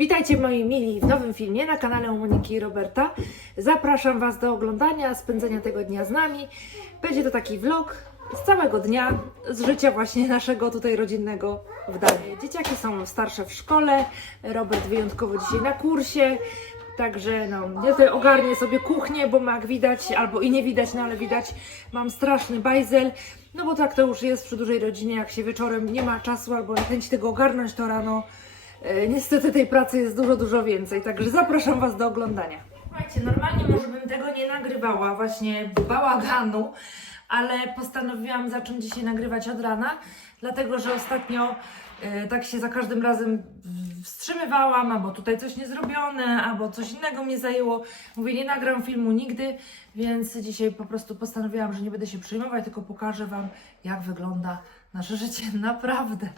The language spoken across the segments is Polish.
Witajcie moi mili w nowym filmie na kanale Moniki i Roberta. Zapraszam Was do oglądania, spędzenia tego dnia z nami. Będzie to taki vlog z całego dnia, z życia właśnie naszego tutaj rodzinnego w Danii. Dzieciaki są starsze w szkole, Robert wyjątkowo dzisiaj na kursie. Także no, ja tutaj ogarnię sobie kuchnię, bo jak widać, albo i nie widać, no ale widać, mam straszny bajzel. No bo tak to już jest przy dużej rodzinie, jak się wieczorem nie ma czasu albo nie chęci tego ogarnąć, to rano Niestety tej pracy jest dużo, dużo więcej, także zapraszam Was do oglądania. Słuchajcie, normalnie może bym tego nie nagrywała, właśnie bałaganu, ale postanowiłam zacząć dzisiaj nagrywać od rana, dlatego że ostatnio e, tak się za każdym razem wstrzymywałam, albo tutaj coś niezrobione, albo coś innego mnie zajęło. Mówię, nie nagram filmu nigdy, więc dzisiaj po prostu postanowiłam, że nie będę się przejmować, tylko pokażę Wam, jak wygląda nasze życie naprawdę.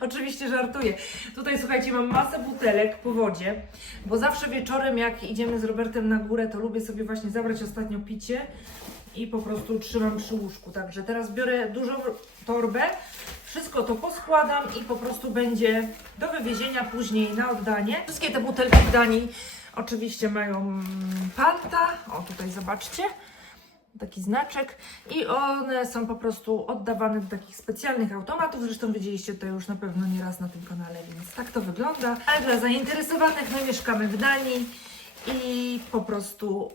Oczywiście żartuję. Tutaj słuchajcie, mam masę butelek po wodzie, bo zawsze wieczorem, jak idziemy z Robertem na górę, to lubię sobie właśnie zabrać ostatnio picie i po prostu trzymam przy łóżku. Także teraz biorę dużą torbę, wszystko to poskładam i po prostu będzie do wywiezienia później na oddanie. Wszystkie te butelki w Danii oczywiście mają mm, Panta. O, tutaj zobaczcie taki znaczek i one są po prostu oddawane do takich specjalnych automatów. Zresztą widzieliście to już na pewno nieraz na tym kanale, więc tak to wygląda. Ale dla zainteresowanych, my mieszkamy w Danii i po prostu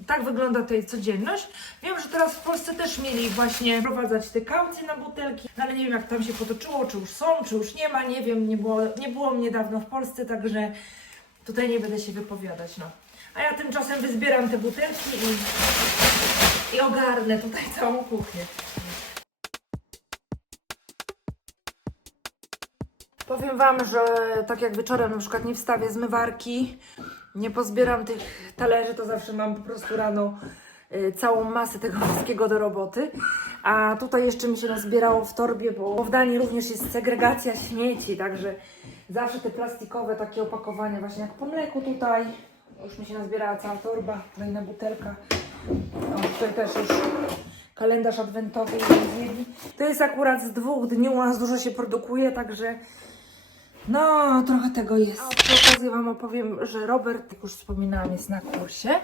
e, tak wygląda tutaj codzienność. Wiem, że teraz w Polsce też mieli właśnie wprowadzać te kaucje na butelki, no ale nie wiem jak tam się potoczyło, czy już są, czy już nie ma, nie wiem, nie było, nie było mnie dawno w Polsce, także tutaj nie będę się wypowiadać, no. A ja tymczasem wyzbieram te butelki i, i ogarnę tutaj całą kuchnię. Powiem Wam, że tak jak wieczorem na przykład nie wstawię zmywarki, nie pozbieram tych talerzy, to zawsze mam po prostu rano y, całą masę tego wszystkiego do roboty. A tutaj jeszcze mi się nazbierało w torbie, bo w Danii również jest segregacja śmieci, także zawsze te plastikowe takie opakowania, właśnie jak po mleku tutaj, już mi się nazbierała cała torba, kolejna butelka. O, tutaj też już kalendarz adwentowy. To jest akurat z dwóch dni, u nas dużo się produkuje, także no trochę tego jest. A przy okazji Wam opowiem, że Robert, jak już wspominałam, jest na kursie.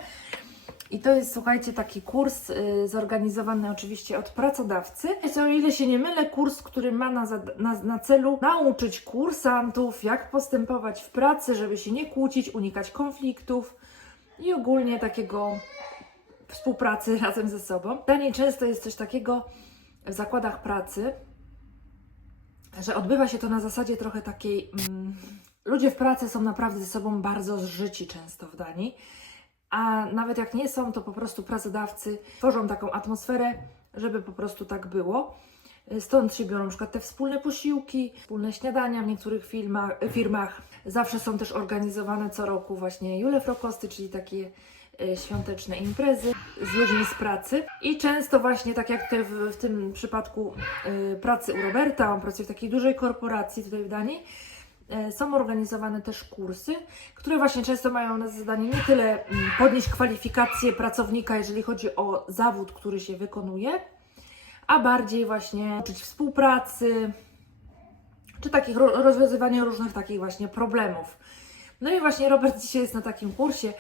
I to jest, słuchajcie, taki kurs y, zorganizowany oczywiście od pracodawcy. Jest, o ile się nie mylę, kurs, który ma na, na, na celu nauczyć kursantów, jak postępować w pracy, żeby się nie kłócić, unikać konfliktów i ogólnie takiego współpracy razem ze sobą. W Danii często jest coś takiego w zakładach pracy, że odbywa się to na zasadzie trochę takiej. Mm, ludzie w pracy są naprawdę ze sobą bardzo zżyci często w Danii, a nawet jak nie są, to po prostu pracodawcy tworzą taką atmosferę, żeby po prostu tak było. Stąd się biorą przykład te wspólne posiłki, wspólne śniadania w niektórych firmach. firmach. Zawsze są też organizowane co roku właśnie julefrokosty, czyli takie e, świąteczne imprezy z ludźmi z pracy. I często właśnie tak jak w, w tym przypadku e, pracy u Roberta, on pracuje w takiej dużej korporacji tutaj w Danii, są organizowane też kursy, które właśnie często mają na zadanie nie tyle mm, podnieść kwalifikacje pracownika, jeżeli chodzi o zawód, który się wykonuje, a bardziej właśnie uczyć współpracy, czy takich ro- rozwiązywania różnych takich właśnie problemów. No i właśnie Robert dzisiaj jest na takim kursie.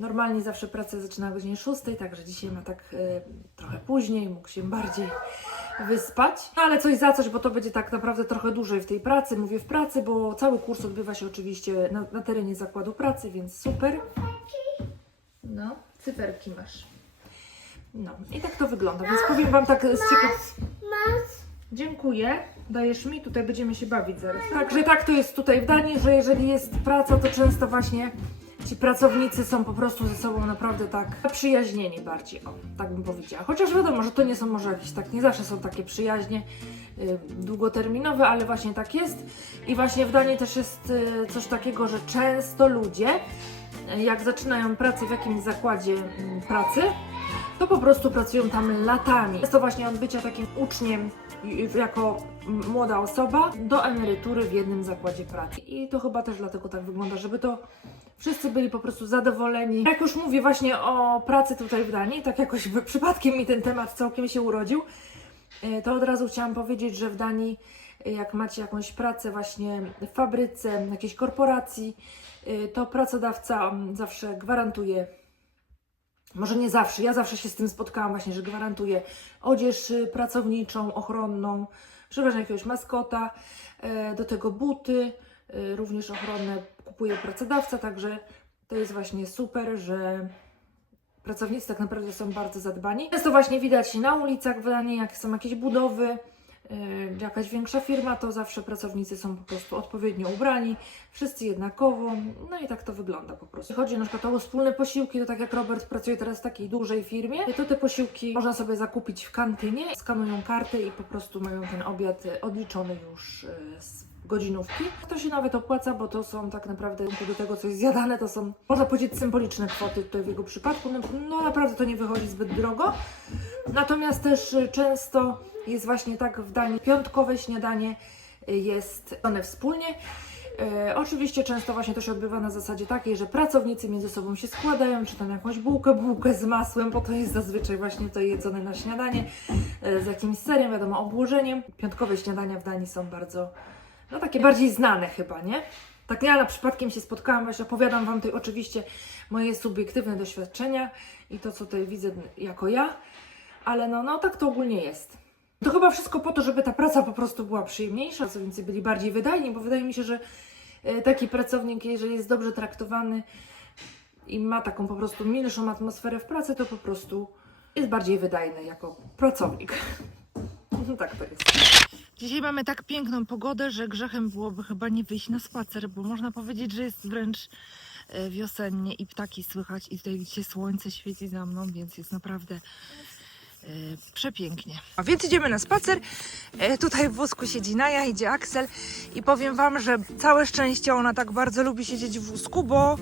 Normalnie zawsze pracę zaczyna o godzinie 6, także dzisiaj ma tak e, trochę później, mógł się bardziej wyspać. No ale coś za coś, bo to będzie tak naprawdę trochę dłużej w tej pracy. Mówię w pracy, bo cały kurs odbywa się oczywiście na, na terenie zakładu pracy, więc super. No, cyferki masz. No i tak to wygląda, więc powiem Wam tak z ciekaw... Dziękuję. Dajesz mi, tutaj będziemy się bawić zaraz. Także tak to jest tutaj w Danii, że jeżeli jest praca, to często właśnie ci pracownicy są po prostu ze sobą naprawdę tak przyjaźnieni bardziej, o, tak bym powiedziała. Chociaż wiadomo, że to nie są może jakieś tak, nie zawsze są takie przyjaźnie y, długoterminowe, ale właśnie tak jest. I właśnie w Danii też jest y, coś takiego, że często ludzie, y, jak zaczynają pracę w jakimś zakładzie y, pracy, to po prostu pracują tam latami. Jest to właśnie od bycia takim uczniem jako młoda osoba do emerytury w jednym zakładzie pracy. I to chyba też dlatego tak wygląda, żeby to wszyscy byli po prostu zadowoleni. Jak już mówię właśnie o pracy tutaj w Danii, tak jakoś przypadkiem mi ten temat całkiem się urodził, y, to od razu chciałam powiedzieć, że w Danii jak macie jakąś pracę właśnie w fabryce, jakiejś korporacji, y, to pracodawca mm, zawsze gwarantuje, może nie zawsze, ja zawsze się z tym spotkałam właśnie, że gwarantuje odzież y, pracowniczą, ochronną, przeważnie jakiegoś maskota, e, do tego buty, również ochronne kupuje pracodawca, także to jest właśnie super, że pracownicy tak naprawdę są bardzo zadbani. Jest to właśnie widać na ulicach, wydanie, jak są jakieś budowy, yy, jakaś większa firma, to zawsze pracownicy są po prostu odpowiednio ubrani, wszyscy jednakowo, no i tak to wygląda po prostu. Jeśli chodzi na przykład o wspólne posiłki, to tak jak Robert pracuje teraz w takiej dużej firmie, to te posiłki można sobie zakupić w kantynie, skanują kartę i po prostu mają ten obiad e, odliczony już e, z godzinówki. To się nawet opłaca, bo to są tak naprawdę do tego, co jest zjadane, to są, można powiedzieć, symboliczne kwoty tutaj w jego przypadku. No, no naprawdę to nie wychodzi zbyt drogo. Natomiast też y, często jest właśnie tak w daniu piątkowe śniadanie y, jest one wspólnie. E, oczywiście często właśnie to się odbywa na zasadzie takiej, że pracownicy między sobą się składają, czy tam jakąś bułkę, bułkę z masłem, bo to jest zazwyczaj właśnie to jedzone na śniadanie e, z jakimś serem, wiadomo, obłożeniem. Piątkowe śniadania w Danii są bardzo, no takie bardziej znane chyba, nie? Tak ja na przypadkiem się spotkałam, właśnie opowiadam Wam tutaj oczywiście moje subiektywne doświadczenia i to, co tutaj widzę jako ja, ale no, no tak to ogólnie jest. To chyba wszystko po to, żeby ta praca po prostu była przyjemniejsza, pracownicy byli bardziej wydajni, bo wydaje mi się, że e, taki pracownik, jeżeli jest dobrze traktowany i ma taką po prostu milszą atmosferę w pracy, to po prostu jest bardziej wydajny jako pracownik. No tak to jest. Dzisiaj mamy tak piękną pogodę, że grzechem byłoby chyba nie wyjść na spacer, bo można powiedzieć, że jest wręcz e, wiosennie i ptaki słychać i tutaj widzicie słońce świeci za mną, więc jest naprawdę e, przepięknie. A więc idziemy na spacer. E, tutaj w wózku siedzi Naja, idzie Aksel i powiem Wam, że całe szczęście ona tak bardzo lubi siedzieć w wózku, bo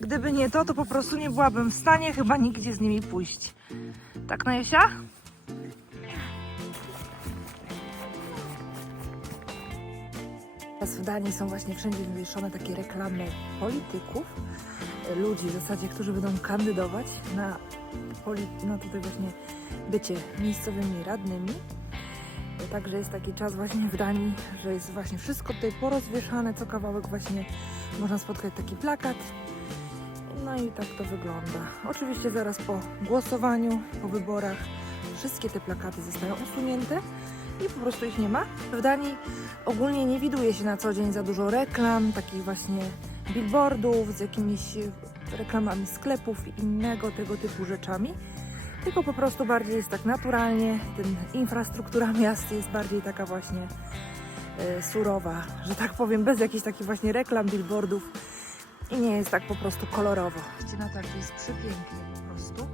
gdyby nie to, to po prostu nie byłabym w stanie chyba nigdzie z nimi pójść. Tak, Najusia? Teraz w Danii są właśnie wszędzie wywieszone takie reklamy polityków, e, ludzi w zasadzie, którzy będą kandydować na, poli- na tutaj właśnie bycie miejscowymi radnymi. E, Także jest taki czas właśnie w Danii, że jest właśnie wszystko tutaj porozwieszane, co kawałek właśnie można spotkać taki plakat. No i tak to wygląda. Oczywiście zaraz po głosowaniu, po wyborach wszystkie te plakaty zostają usunięte i po prostu ich nie ma. W Danii ogólnie nie widuje się na co dzień za dużo reklam, takich właśnie billboardów z jakimiś reklamami sklepów i innego tego typu rzeczami. Tylko po prostu bardziej jest tak naturalnie, ten infrastruktura miast jest bardziej taka właśnie e, surowa, że tak powiem, bez jakichś takich właśnie reklam, billboardów i nie jest tak po prostu kolorowo. Widzicie na tak, jest przepięknie po prostu.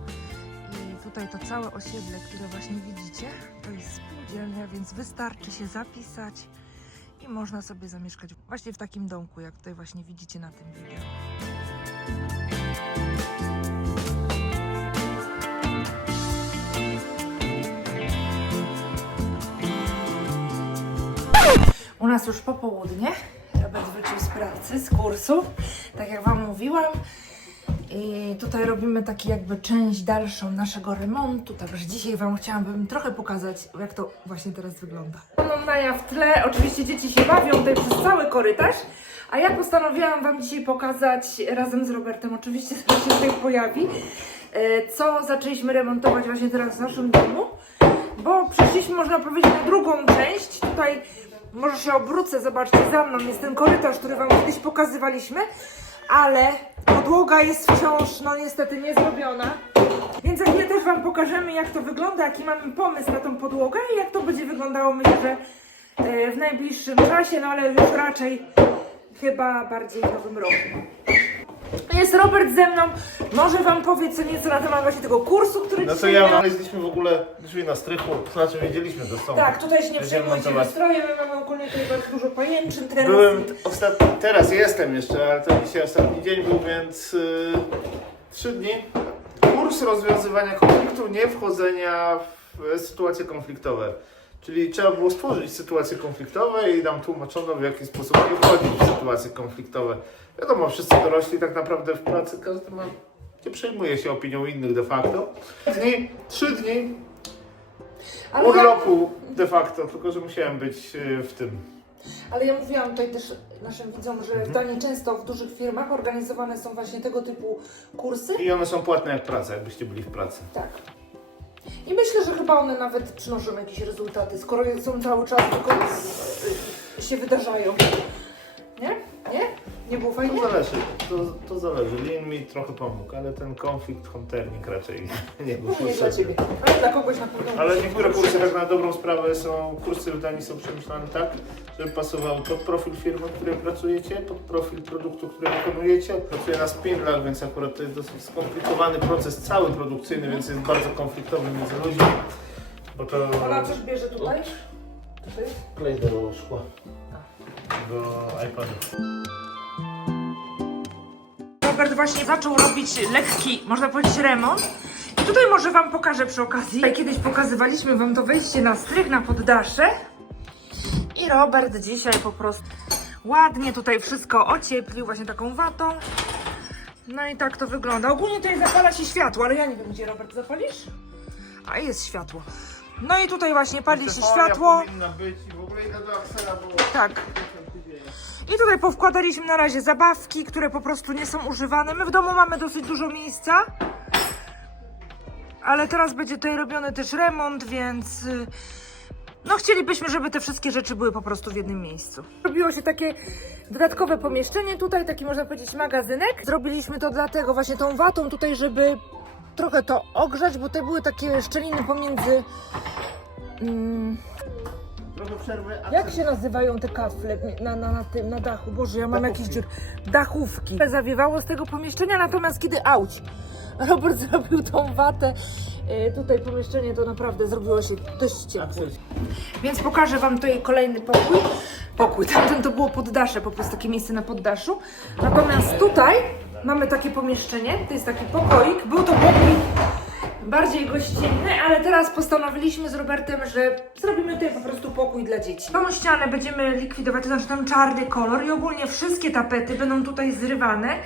I tutaj to całe osiedle, które właśnie widzicie, to jest więc wystarczy się zapisać i można sobie zamieszkać właśnie w takim domku, jak tutaj właśnie widzicie na tym wideo. U nas już popołudnie. Robert wrócił z pracy, z kursu, tak jak Wam mówiłam. I tutaj robimy taki jakby część dalszą naszego remontu, także dzisiaj Wam chciałabym trochę pokazać, jak to właśnie teraz wygląda. Mam w tle, oczywiście dzieci się bawią tutaj przez cały korytarz, a ja postanowiłam Wam dzisiaj pokazać razem z Robertem, oczywiście zaraz się tutaj pojawi, e, co zaczęliśmy remontować właśnie teraz w naszym domu, bo przeszliśmy, można powiedzieć, na drugą część. Tutaj może się obrócę, zobaczcie, za mną jest ten korytarz, który Wam kiedyś pokazywaliśmy, ale podłoga jest wciąż, no niestety, nie zrobiona. Więc za chwilę też Wam pokażemy, jak to wygląda, jaki mamy pomysł na tą podłogę i jak to będzie wyglądało, myślę, że e, w najbliższym czasie, no ale już raczej chyba bardziej w nowym roku. Jest Robert ze mną, może Wam powie co nieco na temat właśnie tego kursu, który No to dzisiaj ja miał. znaleźliśmy w ogóle drzwi na strychu, znaczy wiedzieliśmy to są. Tak, tutaj się nie Będziemy przejmujcie montować. wystrojem, my mamy ogólnie tutaj bardzo dużo pajęczyn teraz. Byłem ostatni, teraz jestem jeszcze, ale to dzisiaj ostatni dzień był, więc yy, trzy dni. Kurs rozwiązywania konfliktu, nie wchodzenia w sytuacje konfliktowe. Czyli trzeba było stworzyć sytuacje konfliktowe i nam tłumaczono w jaki sposób nie wchodzić w sytuacje konfliktowe. Wiadomo, wszyscy dorośli tak naprawdę w pracy, każdy ma, nie przejmuje się opinią innych de facto. Dni, trzy dni Ale urlopu de facto, tylko że musiałem być y, w tym. ale ja mówiłam tutaj też naszym widzom, że Mhm. w Danii często w dużych firmach organizowane są właśnie tego typu kursy. I one są płatne jak praca, jakbyście byli w pracy. Tak. I myślę, że chyba one nawet przynoszą jakieś rezultaty, skoro są cały czas tylko się wydarzają. Nie? Nie? Nie było fajnie? To zależy, to, to zależy. Lin mi trochę pomógł, ale ten konflikt hunternik raczej nie był No nie dla potrzebny. Ciebie, ale dla kogoś na pewno. Ale niektóre kursy tak na dobrą sprawę są, kursy w Danii są przemyślane tak, żeby pasowały pod profil firmy, w której pracujecie, pod profil produktu, który wykonujecie. Pracuję na spindlach, więc akurat to jest dosyć skomplikowany proces cały produkcyjny, więc jest bardzo konfliktowy między ludźmi. Bo to Ona coś bierze tutaj? Tutaj? klej do szkła. Do iPadu. Robert właśnie zaczął robić lekki, można powiedzieć, remont. I tutaj może Wam pokażę przy okazji. Tutaj Kiedyś pokazywaliśmy Wam to wejście na strych, na poddasze. I Robert dzisiaj po prostu ładnie tutaj wszystko ocieplił właśnie taką watą. No i tak to wygląda. Ogólnie tutaj zapala się światło, ale ja nie wiem, gdzie Robert zapalisz? A jest światło. No i tutaj właśnie pali się światło. powinna być i w ogóle do Axela, bo... Tak. I tutaj powkładaliśmy na razie zabawki, które po prostu nie są używane. My w domu mamy dosyć dużo miejsca. Ale teraz będzie tutaj robiony też remont, więc y, no chcielibyśmy, żeby te wszystkie rzeczy były po prostu w jednym miejscu. Robiło się takie dodatkowe pomieszczenie tutaj, taki można powiedzieć magazynek. Zrobiliśmy to dlatego właśnie tą watą tutaj, żeby trochę to ogrzać, bo te były takie szczeliny pomiędzy... Mm, Przerwy, a jak się nazywają te kafle na, na, na tym, na dachu? Boże, ja mam Dachówki. jakiś dziur. Dachówki. Zawiewało z tego pomieszczenia, natomiast kiedy auć, Robert zrobił tą watę, e, tutaj pomieszczenie to naprawdę zrobiło się dość ciepło. Axel Więc pokażę Wam tutaj kolejny pokój. Pokój, tamten to było poddasze, po prostu takie miejsce na poddaszu. Natomiast tutaj mamy takie pomieszczenie, to jest taki pokoik. Był to pokój bardziej gościnny, ale teraz postanowiliśmy z Robertem, że zrobimy tutaj po prostu pokój dla dzieci. Tą ścianę będziemy likwidować, to znaczy ten czarny kolor i ogólnie wszystkie tapety będą tutaj zrywane,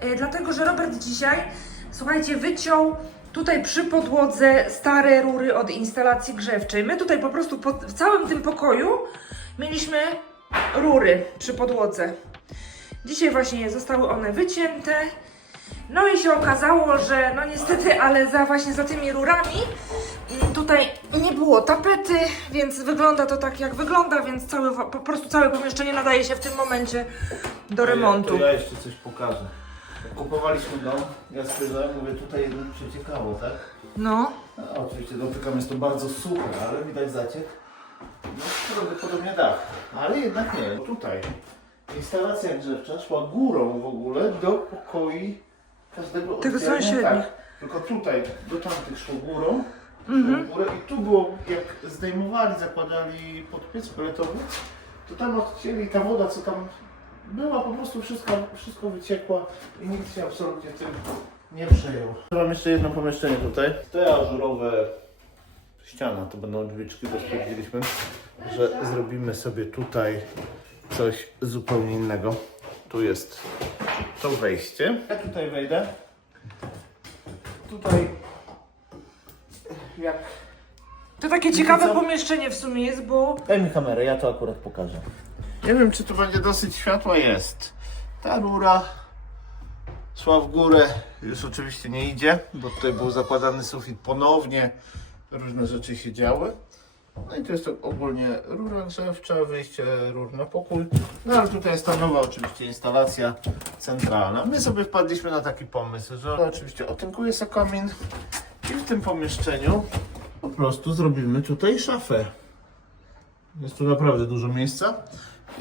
e, dlatego że Robert dzisiaj, słuchajcie, wyciął tutaj przy podłodze stare rury od instalacji grzewczej. My tutaj po prostu po, w całym tym pokoju mieliśmy rury przy podłodze. Dzisiaj właśnie zostały one wycięte. No i się okazało, że no niestety, ale za właśnie za tymi rurami mm, tutaj nie było tapety, więc wygląda to tak jak wygląda, więc całe, po prostu całe pomieszczenie nadaje się w tym momencie do remontu. To ja jeszcze coś pokażę. Kupowaliśmy dom, ja spojrzałem, mówię, tutaj jedno przeciekało, tak? No, A, oczywiście dotykam, jest to bardzo suche, ale widać zaciek. No prawdopodobnie dach, ale jednak nie. Tutaj instalacja grzewcza szła górą w ogóle do pokoi każdego Tego oddzielnie, sąsiednich. Tak, tylko tutaj do tamtych szło górą. Mhm. szło górę I tu było, jak zdejmowali, zakładali pod piec peletowy, to tam odcięli ta woda, co tam była, po prostu wszystko, wszystko wyciekła i nikt się absolutnie tym nie przejął. Mam jeszcze jedno pomieszczenie tutaj. Te ażurowe ściana, to będą drzwiczki, bo stwierdziliśmy, że zrobimy sobie tutaj coś zupełnie innego. Tu jest to wejście. Ja tutaj wejdę. Tutaj jak... to takie ciekawe co? pomieszczenie w sumie jest, bo Daj mi kamerę, ja to akurat pokażę. Nie wiem, czy tu będzie dosyć światła. Jest. Ta rura szła w górę. Już oczywiście nie idzie, bo tutaj był zakładany sufit ponownie. Różne rzeczy się działy. No i to jest to ogólnie rura grzewcza, wyjście rur na pokój. No ale tutaj jest ta nowa oczywiście instalacja centralna. My sobie wpadliśmy na taki pomysł, że oczywiście otynkuje się komin i w tym pomieszczeniu po prostu zrobimy tutaj szafę. Jest tu naprawdę dużo miejsca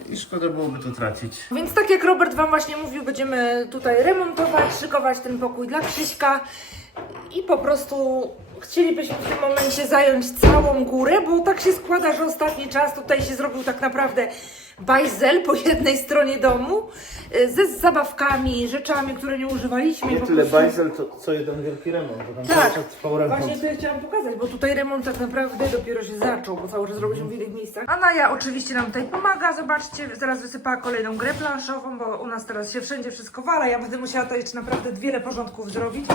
i szkoda byłoby to tracić. Więc tak jak Robert Wam właśnie mówił, będziemy tutaj remontować, szykować ten pokój dla Krzyśka i po prostu chcielibyśmy w tym momencie zająć całą górę, bo tak się składa, że ostatni czas tutaj się zrobił tak naprawdę bajzel po jednej stronie domu y, ze zabawkami, rzeczami, które nie używaliśmy. Nie po tyle prostu- bajzel, to co jeden wielki remont, bo tam Tak, cały czas trwał remont. Właśnie to ja chciałam pokazać, bo tutaj remont tak naprawdę dopiero się zaczął, bo cały czas robiliśmy w innych miejscach. Anaja oczywiście nam tutaj pomaga, zobaczcie, zaraz wysypała kolejną grę planszową, bo u nas teraz się wszędzie wszystko wala, ja będę musiała tutaj jeszcze naprawdę wiele porządków zrobić.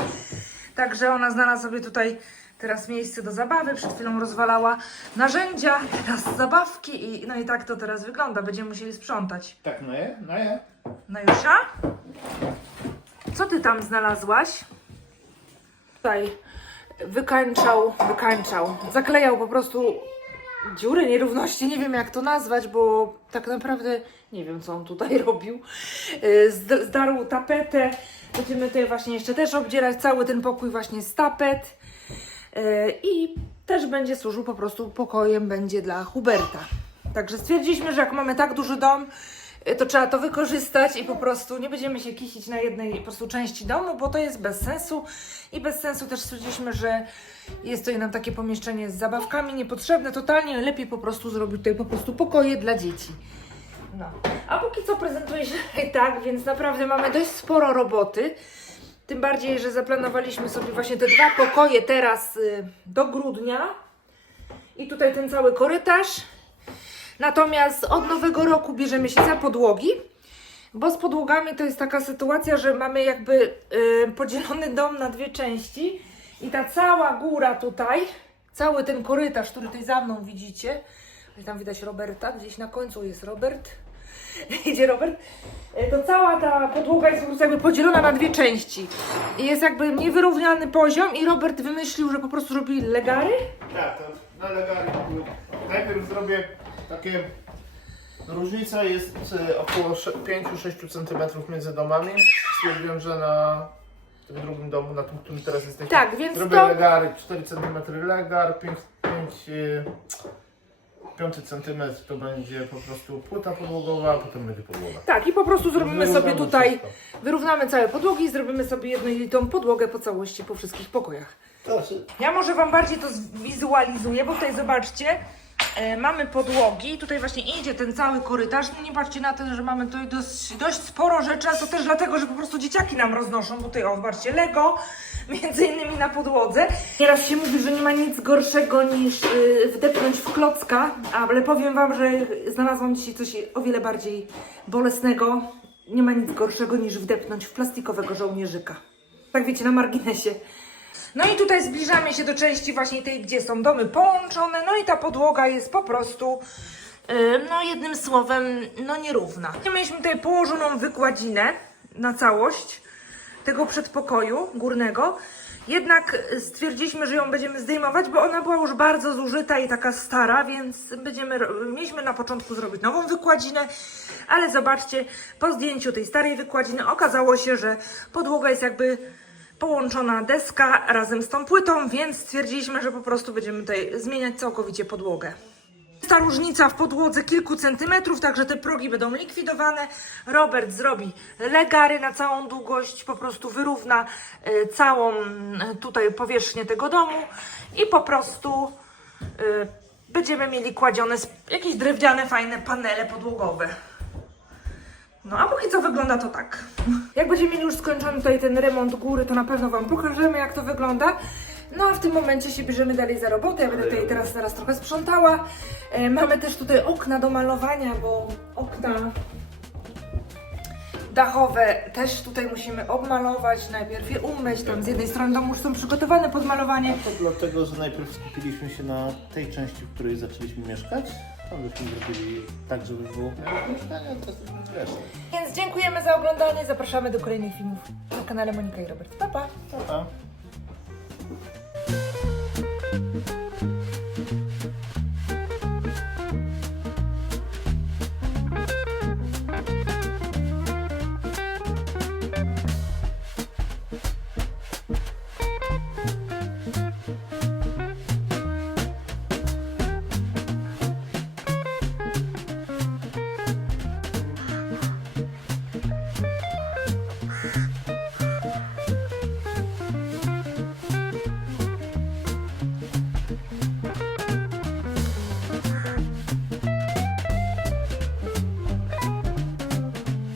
Także ona znalazła sobie tutaj teraz miejsce do zabawy. Przed chwilą rozwalała narzędzia, teraz zabawki i no i tak to teraz wygląda. Będziemy musieli sprzątać. Tak, no je, no je. No Jusia? Co ty tam znalazłaś? Tutaj wykańczał, wykańczał, zaklejał po prostu dziury, nierówności, nie wiem jak to nazwać, bo tak naprawdę nie wiem co on tutaj robił. Zd- Zdarł tapetę, będziemy tutaj właśnie jeszcze też obdzierać cały ten pokój właśnie z tapet Yy, i też będzie służył po prostu pokojem będzie dla Huberta. Także stwierdziliśmy, że jak mamy tak duży dom, y, to trzeba to wykorzystać i po prostu nie będziemy się kisić na jednej po prostu części domu, bo to jest bez sensu i bez sensu też stwierdziliśmy, że jest to nam takie pomieszczenie z zabawkami niepotrzebne, totalnie lepiej po prostu zrobić tutaj po prostu pokoje dla dzieci. No. A póki co prezentuje się tak, więc naprawdę mamy dość sporo roboty. Tym bardziej, że zaplanowaliśmy sobie właśnie te dwa pokoje teraz y, do grudnia. I tutaj ten cały korytarz. Natomiast od nowego roku bierzemy się za podłogi, bo z podłogami to jest taka sytuacja, że mamy jakby y, podzielony dom na dwie części i ta cała góra tutaj, cały ten korytarz, który tutaj za mną widzicie, tam widać Roberta, gdzieś na końcu jest Robert, idzie Robert, y, to cała ta podłoga jest jakby podzielona na dwie części. I Jest jakby niewyrównany poziom i Robert wymyślił, że po prostu robi legary. Tak, to na legary. Najpierw zrobię takie. Różnica jest e, około 5-6 cm między domami. Stwierdziłem, że na tym drugim domu, na tym, którym teraz jesteśmy, Tak, więc zrobię to- legary. 4 cm legar, 5, 5, 5 cm to będzie po prostu płyta podłogowa, a potem będzie podłoga. Tak, i po prostu zrobimy sobie Wyrównamy tutaj, wszystko. wyrównamy całe podłogi i zrobimy sobie jednolitą podłogę po całości, po wszystkich pokojach. Ja może Wam bardziej to zwizualizuję, bo tutaj zobaczcie, mamy podłogi, tutaj właśnie idzie ten cały korytarz. No nie patrzcie na to, że mamy tutaj dość, dość sporo rzeczy, a to też dlatego, że po prostu dzieciaki nam roznoszą, bo tutaj, o, zobaczcie, Lego, między innymi na podłodze. Nieraz się mówi, że nie ma nic gorszego niż y, wdepnąć w klocka, ale powiem Wam, że znalazłam dzisiaj coś o wiele bardziej bolesnego. Nie ma nic gorszego niż wdepnąć w plastikowego żołnierzyka. Tak wiecie, na marginesie. No i tutaj zbliżamy się do części właśnie tej, gdzie są domy połączone, no i ta podłoga jest po prostu, yy, no jednym słowem, no nierówna. Mieliśmy tutaj położoną wykładzinę na całość tego przedpokoju górnego, jednak stwierdziliśmy, że ją będziemy zdejmować, bo ona była już bardzo zużyta i taka stara, więc będziemy, mieliśmy na początku zrobić nową wykładzinę, ale zobaczcie, po zdjęciu tej starej wykładziny okazało się, że podłoga jest jakby połączona deska razem z tą płytą, więc stwierdziliśmy, że po prostu będziemy tutaj zmieniać całkowicie podłogę. Jest ta różnica w podłodze kilku centymetrów, także te progi będą likwidowane. Robert zrobi legary na całą długość, po prostu wyrówna e, całą e, tutaj powierzchnię tego domu i po prostu e, będziemy mieli kładzione jakieś drewniane, fajne panele podłogowe. No a póki co wygląda to tak. Jak będziemy mieli już skończony tutaj ten remont góry, to na pewno Wam pokażemy jak to wygląda. No a w tym momencie się bierzemy dalej za robotę. Ja będę tutaj teraz zaraz trochę sprzątała. E, mamy też tutaj okna do malowania, bo okna dachowe też tutaj musimy obmalować. Najpierw je umyć, tam z jednej strony domu już są przygotowane pod malowanie. To dlatego, że najpierw skupiliśmy się na tej części, w której zaczęliśmy mieszkać. Tam byśmy zrobili tak, żeby było mieszkanie, a teraz robimy resztę. Więc dziękujemy za oglądanie. Zapraszamy do kolejnych filmów na kanale Monika i Robert. Pa, pa! Pa, pa.